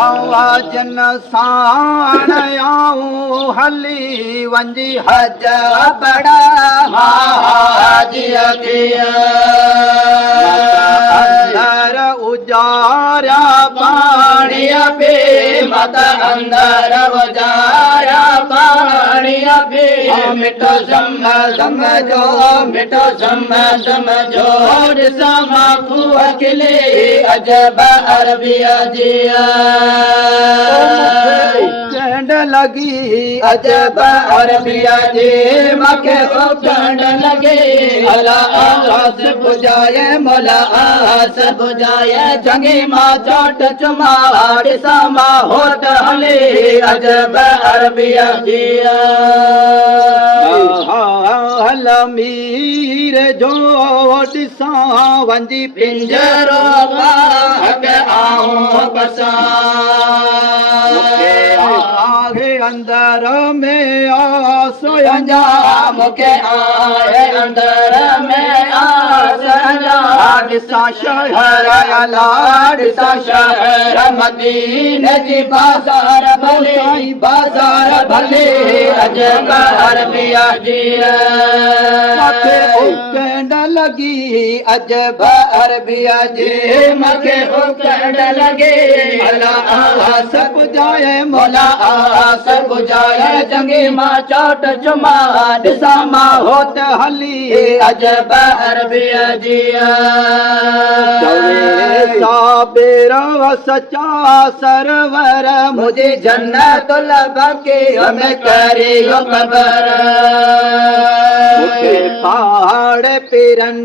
हवा जन साण आऊं हली वंजी हज बड़ा हाजिया अंदर उजारा पाणीअ पे मत अंदर उजारा पाणीअ पे मिठो समझो मिठो समझो ॾिसां मां खूह खिले अजब अरबिया जिया चंड लगी अजब अरबिया जे मूंखे चंड लगे अला आस बुझाए मोला आस बुझाए चङी मां चोट चुमा ॾिसां मां होट हले अजब अरबिया जिया हल मीर जो ॾिसां वंजी पिंजरो हक आऊं बसां आहे अंदर में आस अंजा मूंखे आहे अंदर में आस अंजा ॾिसां शहर अला ॾिसां शहर मदीने जी बाज़ार भले बाज़ार भले अजब अरबिया जिया मूंखे उकंड लगी अजब अरबिया जे मूंखे उकंड लगे अला आस बुझाए मोला आस बुझाए चङी मां चोट चुमा ॾिसां मां होत हली अजब अरबिया जिया साबिर सचा सरवर मुझे जन्नत लबके हमें करियो क़बर मूंखे पहाड़ पिरन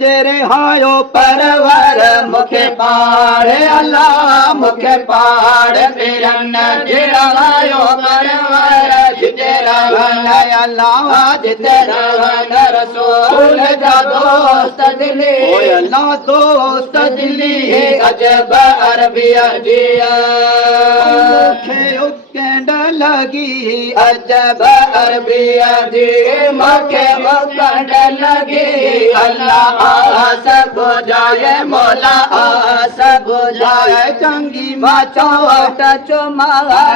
जे रिहायो परवर मूंखे पहाड़ अल्लाह मूंखे पहाड़ पिरन जे रिहायो परवर जिते रहन अल्लाह जिते रहन रसूल जा दोस्त दिली ओए अल्लाह दोस्त दिली अजब अरबिया जिया मूंखे उकंड लगी अजब अरबिया जी मूंखे उकंड लगी अल्लाह आस बुझाए मोला आस बुझाए चङी मां चोट चुमा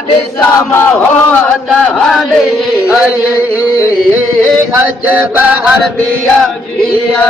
ॾिसां मां होत हले अजब अरबिया जिया